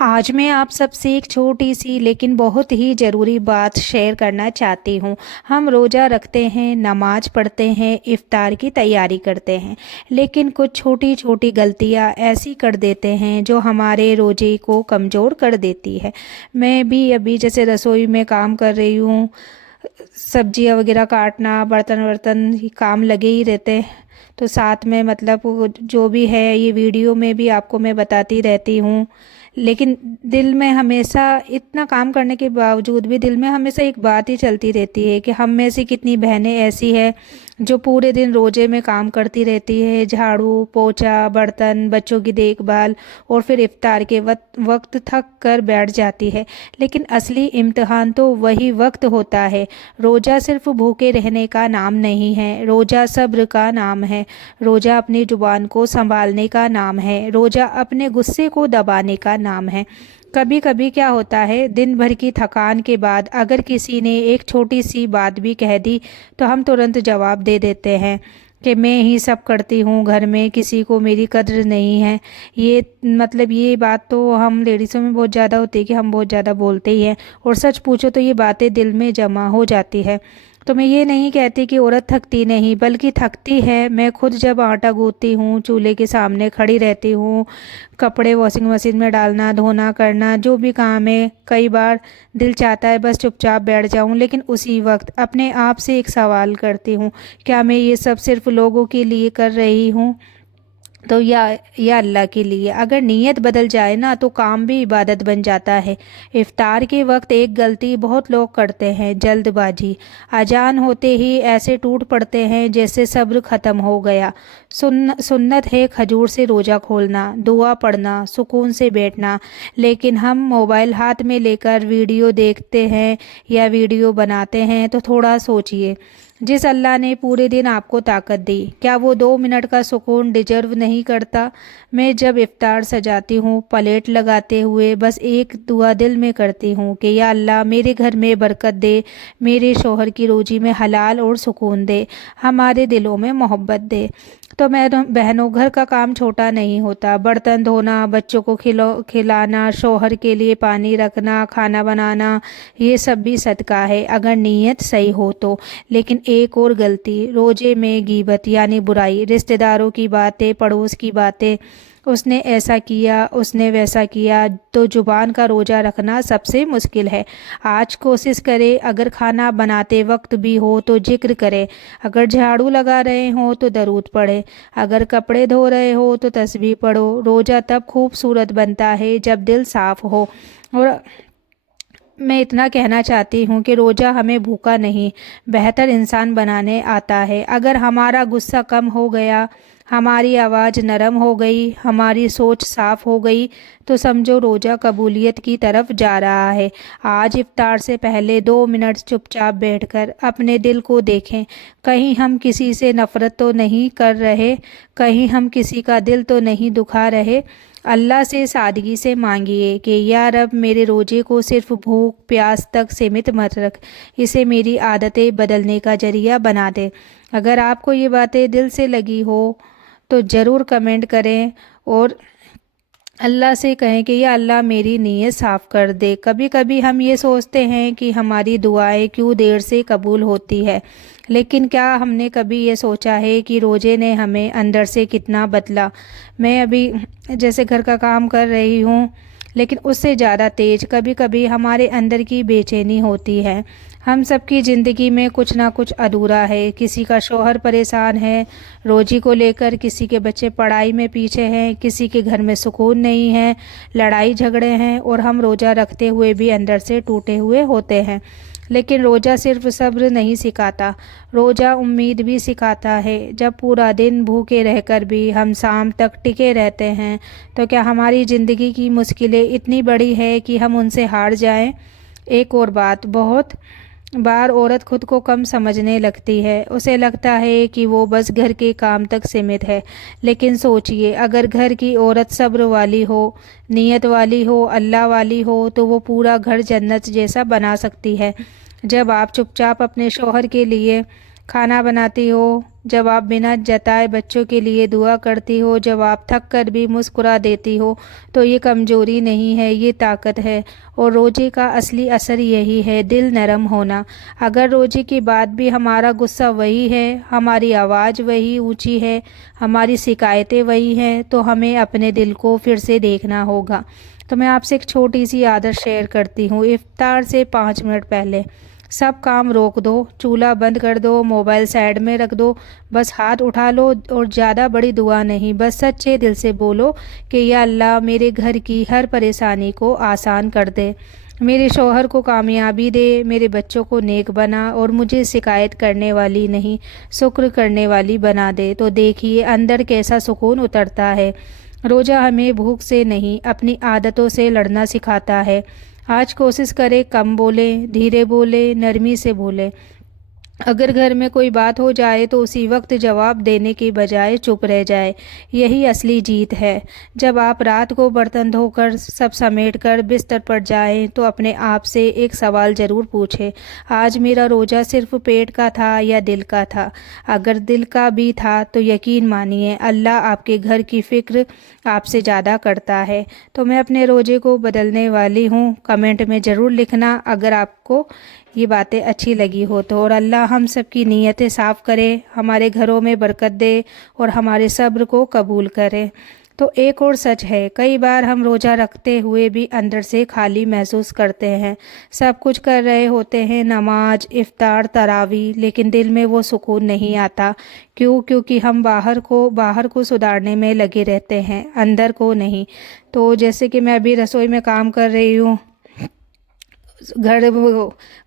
आज मैं आप सबसे एक छोटी सी लेकिन बहुत ही ज़रूरी बात शेयर करना चाहती हूँ। हम रोज़ा रखते हैं, नमाज पढ़ते हैं, इफ्तार की तैयारी करते हैं, लेकिन कुछ छोटी छोटी गलतियाँ ऐसी कर देते हैं जो हमारे रोज़े को कमज़ोर कर देती है। मैं भी अभी जैसे रसोई में काम कर रही हूँ, सब्जियाँ वगैरह काटना, बर्तन वर्तन ही काम लगे ही रहते हैं। तो साथ में मतलब वो जो भी है ये वीडियो में भी आपको मैं बताती रहती हूँ, लेकिन दिल में हमेशा इतना काम करने के बावजूद भी दिल में हमेशा एक बात ही चलती रहती है कि हम में से कितनी बहनें ऐसी है जो पूरे दिन रोजे में काम करती रहती है, झाड़ू पोछा, बर्तन, बच्चों की देखभाल, और फिर इफ्तार के वक्त थक कर बैठ जाती है। लेकिन असली इम्तिहान तो वही वक्त होता है। रोज़ा सिर्फ भूखे रहने का नाम नहीं है, रोज़ा सब्र का नाम है, रोज़ा अपनी ज़ुबान को संभालने का नाम है, रोज़ा अपने गुस्से को दबाने का नाम है। कभी कभी क्या होता है, दिन भर की थकान के बाद अगर किसी ने एक छोटी सी बात भी कह दी तो हम तुरंत जवाब दे देते हैं कि मैं ही सब करती हूँ, घर में किसी को मेरी कद्र नहीं है। ये मतलब ये बात तो हम लेडीज़ों में बहुत ज़्यादा होती है कि हम बहुत ज़्यादा बोलते ही हैं, और सच पूछो तो ये बातें दिल में जमा हो जाती है। तो मैं ये नहीं कहती कि औरत थकती नहीं, बल्कि थकती है। मैं खुद जब आटा गूंथती हूँ, चूल्हे के सामने खड़ी रहती हूँ, कपड़े वॉशिंग मशीन में डालना, धोना, करना, जो भी काम है, कई बार दिल चाहता है बस चुपचाप बैठ जाऊँ, लेकिन उसी वक्त अपने आप से एक सवाल करती हूँ, क्या मैं ये सब सिर्फ लोगों के लिए कर रही हूँ तो या अल्लाह के लिए? अगर नीयत बदल जाए ना तो काम भी इबादत बन जाता है। इफ्तार के वक्त एक गलती बहुत लोग करते हैं, जल्दबाजी। अजान होते ही ऐसे टूट पड़ते हैं जैसे सब्र ख़त्म हो गया। सुन्नत है खजूर से रोज़ा खोलना, दुआ पढ़ना, सुकून से बैठना, लेकिन हम मोबाइल हाथ में लेकर वीडियो देखते हैं या वीडियो बनाते हैं। तो थोड़ा सोचिए, जिस अल्लाह ने पूरे दिन आपको ताकत दी, क्या वो 2 मिनट का सुकून डिजर्व नहीं करता? मैं जब इफ्तार सजाती हूँ, प्लेट लगाते हुए बस एक दुआ दिल में करती हूँ कि या अल्लाह मेरे घर में बरकत दे, मेरे शोहर की रोजी में हलाल और सुकून दे, हमारे दिलों में मोहब्बत दे। तो मैं बहनों, घर का काम छोटा नहीं होता। बर्तन धोना, बच्चों को खिलाना, शोहर के लिए पानी रखना, खाना बनाना, ये सब भी सदका है अगर नीयत सही हो तो। लेकिन एक और गलती, रोजे में गीबत यानी बुराई, रिश्तेदारों की बातें, पड़ोस की बातें, उसने ऐसा किया, उसने वैसा किया। तो जुबान का रोज़ा रखना सबसे मुश्किल है। आज कोशिश करें, अगर खाना बनाते वक्त भी हो तो जिक्र करें, अगर झाड़ू लगा रहे हो तो दरूद पढ़े, अगर कपड़े धो रहे हो तो तस्बीह पढ़ो। रोज़ा तब खूबसूरत बनता है जब दिल साफ हो। और मैं इतना कहना चाहती हूँ कि रोज़ा हमें भूखा नहीं, बेहतर इंसान बनाने आता है। अगर हमारा गुस्सा कम हो गया, हमारी आवाज़ नरम हो गई, हमारी सोच साफ हो गई, तो समझो रोज़ा कबूलियत की तरफ जा रहा है। आज इफ्तार से पहले 2 मिनट चुपचाप बैठकर अपने दिल को देखें। कहीं हम किसी से नफ़रत तो नहीं कर रहे, कहीं हम किसी का दिल तो नहीं दुखा रहे। अल्लाह से सादगी से मांगिए कि या रब, मेरे रोज़े को सिर्फ भूख प्यास तक सीमित मत रख, इसे मेरी आदतें बदलने का जरिया बना दे। अगर आपको ये बातें दिल से लगी हो तो ज़रूर कमेंट करें, और अल्लाह से कहें कि या अल्लाह मेरी नीयत साफ़ कर दे। कभी कभी हम ये सोचते हैं कि हमारी दुआएं क्यों देर से कबूल होती है, लेकिन क्या हमने कभी ये सोचा है कि रोज़े ने हमें अंदर से कितना बदला? मैं अभी जैसे घर का काम कर रही हूँ, लेकिन उससे ज़्यादा तेज़ कभी कभी हमारे अंदर की बेचैनी होती है। हम सबकी ज़िंदगी में कुछ ना कुछ अधूरा है। किसी का शौहर परेशान है रोज़ी को लेकर, किसी के बच्चे पढ़ाई में पीछे हैं, किसी के घर में सुकून नहीं है, लड़ाई झगड़े हैं, और हम रोज़ा रखते हुए भी अंदर से टूटे हुए होते हैं। लेकिन रोज़ा सिर्फ सब्र नहीं सिखाता, रोज़ा उम्मीद भी सिखाता है। जब पूरा दिन भूखे रहकर भी हम शाम तक टिके रहते हैं, तो क्या हमारी ज़िंदगी की मुश्किलें इतनी बड़ी है कि हम उनसे हार जाएं? एक और बात, बहुत बार औरत खुद को कम समझने लगती है। उसे लगता है कि वो बस घर के काम तक सीमित है। लेकिन सोचिए, अगर घर की औरत सब्र वाली हो, नीयत वाली हो, अल्लाह वाली हो, तो वो पूरा घर जन्नत जैसा बना सकती है। जब आप चुपचाप अपने शौहर के लिए खाना बनाती हो, جب آپ بنا جتائے بچوں کے لیے دعا کرتی ہو، جب آپ تھک کر بھی مسکرا دیتی ہو، تو یہ کمزوری نہیں ہے، یہ طاقت ہے۔ اور روزے کا اصلی اثر یہی ہے، دل نرم ہونا۔ اگر روزے کے بعد بھی ہمارا غصہ وہی ہے، ہماری آواز وہی اونچی ہے، ہماری شکایتیں وہی ہیں، تو ہمیں اپنے دل کو پھر سے دیکھنا ہوگا۔ تو میں آپ سے ایک چھوٹی سی عادت شیئر کرتی ہوں۔ افطار سے 5 منٹ پہلے سب کام روک دو، چولہا بند کر دو، موبائل سائڈ میں رکھ دو، بس ہاتھ اٹھا لو، اور زیادہ بڑی دعا نہیں، بس سچے دل سے بولو کہ یا اللہ میرے گھر کی ہر پریشانی کو آسان کر دے، میرے شوہر کو کامیابی دے، میرے بچوں کو نیک بنا، اور مجھے شکایت کرنے والی نہیں، شکر کرنے والی بنا دے۔ تو دیکھیے اندر کیسا سکون اترتا ہے۔ روزہ ہمیں بھوک سے نہیں، اپنی عادتوں سے لڑنا سکھاتا ہے۔ آج کوشش کریں کم بولیں، دھیرے بولیں، نرمی سے بولیں۔ اگر گھر میں کوئی بات ہو جائے تو اسی وقت جواب دینے کے بجائے چپ رہ جائے، یہی اصلی جیت ہے۔ جب آپ رات کو برتن دھو کر سب سمیٹ کر بستر پر جائیں تو اپنے آپ سے ایک سوال ضرور پوچھیں، آج میرا روزہ صرف پیٹ کا تھا یا دل کا تھا؟ اگر دل کا بھی تھا تو یقین مانیے اللہ آپ کے گھر کی فکر آپ سے زیادہ کرتا ہے۔ تو میں اپنے روزے کو بدلنے والی ہوں، کمنٹ میں ضرور لکھنا اگر آپ کو یہ باتیں اچھی لگی ہو تو، اور اللہ ہم سب کی نیتیں صاف کرے، ہمارے گھروں میں برکت دے، اور ہمارے صبر کو قبول کرے۔ تو ایک اور سچ ہے، کئی بار ہم روزہ رکھتے ہوئے بھی اندر سے خالی محسوس کرتے ہیں، سب کچھ کر رہے ہوتے ہیں، نماز، افطار، تراویح، لیکن دل میں وہ سکون نہیں آتا۔ کیونکہ ہم باہر کو سدھارنے میں لگے رہتے ہیں، اندر کو نہیں۔ تو جیسے کہ میں ابھی رسوئی میں کام کر رہی ہوں،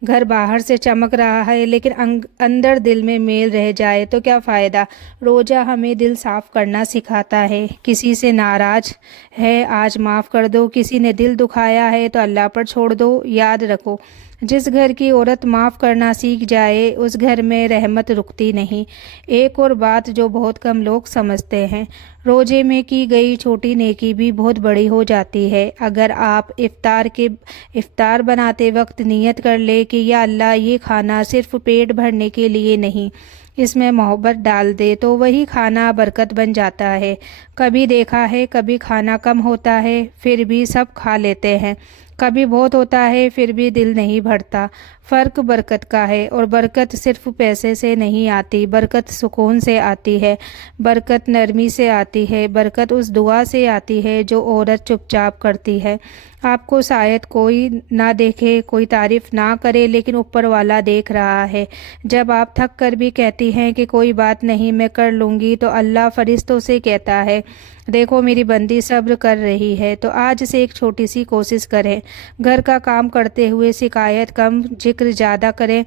گھر باہر سے چمک رہا ہے لیکن اندر دل میں میل رہ جائے تو کیا فائدہ؟ روزہ ہمیں دل صاف کرنا سکھاتا ہے۔ کسی سے ناراض ہے آج معاف کر دو، کسی نے دل دکھایا ہے تو اللہ پر چھوڑ دو۔ یاد رکھو، جس گھر کی عورت معاف کرنا سیکھ جائے اس گھر میں رحمت رکتی نہیں۔ ایک اور بات جو بہت کم لوگ سمجھتے ہیں، روزے میں کی گئی چھوٹی نیکی بھی بہت بڑی ہو جاتی ہے۔ اگر آپ افطار بناتے وقت نیت کر لے کہ یا اللہ یہ کھانا صرف پیٹ بھرنے کے لیے نہیں، اس میں محبت ڈال دے، تو وہی کھانا برکت بن جاتا ہے۔ کبھی دیکھا ہے، کبھی کھانا کم ہوتا ہے پھر بھی سب کھا لیتے ہیں، کبھی بہت ہوتا ہے پھر بھی دل نہیں بھرتا۔ فرق برکت کا ہے، اور برکت صرف پیسے سے نہیں آتی، برکت سکون سے آتی ہے، برکت نرمی سے آتی ہے، برکت اس دعا سے آتی ہے جو عورت چپ چاپ کرتی ہے۔ آپ کو شاید کوئی نہ دیکھے، کوئی تعریف نہ کرے، لیکن اوپر والا دیکھ رہا ہے۔ جب آپ تھک کر بھی کہتی ہیں کہ کوئی بات نہیں میں کر لوں گی، تو اللہ فرشتوں سے کہتا ہے دیکھو میری بندی صبر کر رہی ہے۔ تو آج سے ایک چھوٹی سی کوشش کریں، گھر کا کام کرتے ہوئے شکایت کم، ذکر زیادہ کریں،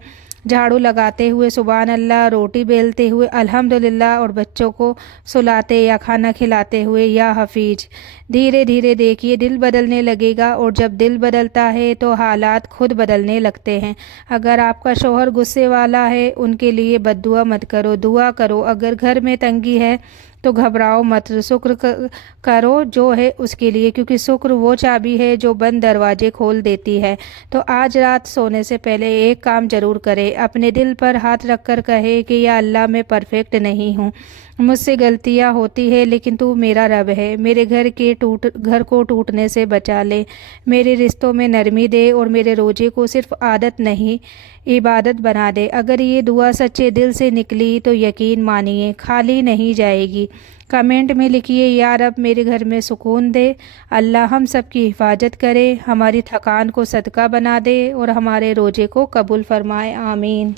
جھاڑو لگاتے ہوئے سبحان اللہ، روٹی بیلتے ہوئے الحمدللہ، اور بچوں کو سلاتے یا کھانا کھلاتے ہوئے یا حفیظ۔ دھیرے دھیرے دیکھیے دل بدلنے لگے گا، اور جب دل بدلتا ہے تو حالات خود بدلنے لگتے ہیں۔ اگر آپ کا شوہر غصے والا ہے ان کے لیے بد دعا مت کرو، دعا کرو۔ اگر گھر میں تنگی ہے تو گھبراؤ مت، شکر کرو جو ہے اس کے لیے، کیونکہ شکر وہ چابی ہے جو بند دروازے کھول دیتی ہے۔ تو آج رات سونے سے پہلے ایک کام ضرور کرے، اپنے دل پر ہاتھ رکھ کر کہے کہ یا اللہ میں پرفیکٹ نہیں ہوں، مجھ سے غلطیاں ہوتی ہے لیکن تو میرا رب ہے، میرے گھر کو ٹوٹنے سے بچا لے، میرے رشتوں میں نرمی دے، اور میرے روزے کو صرف عادت نہیں عبادت بنا دے۔ اگر یہ دعا سچے دل سے نکلی تو یقین مانیے خالی نہیں جائے گی۔ کمنٹ میں لکھیے یا رب میرے گھر میں سکون دے، اللہ ہم سب کی حفاظت کرے، ہماری تھکان کو صدقہ بنا دے، اور ہمارے روزے کو قبول فرمائے، آمین۔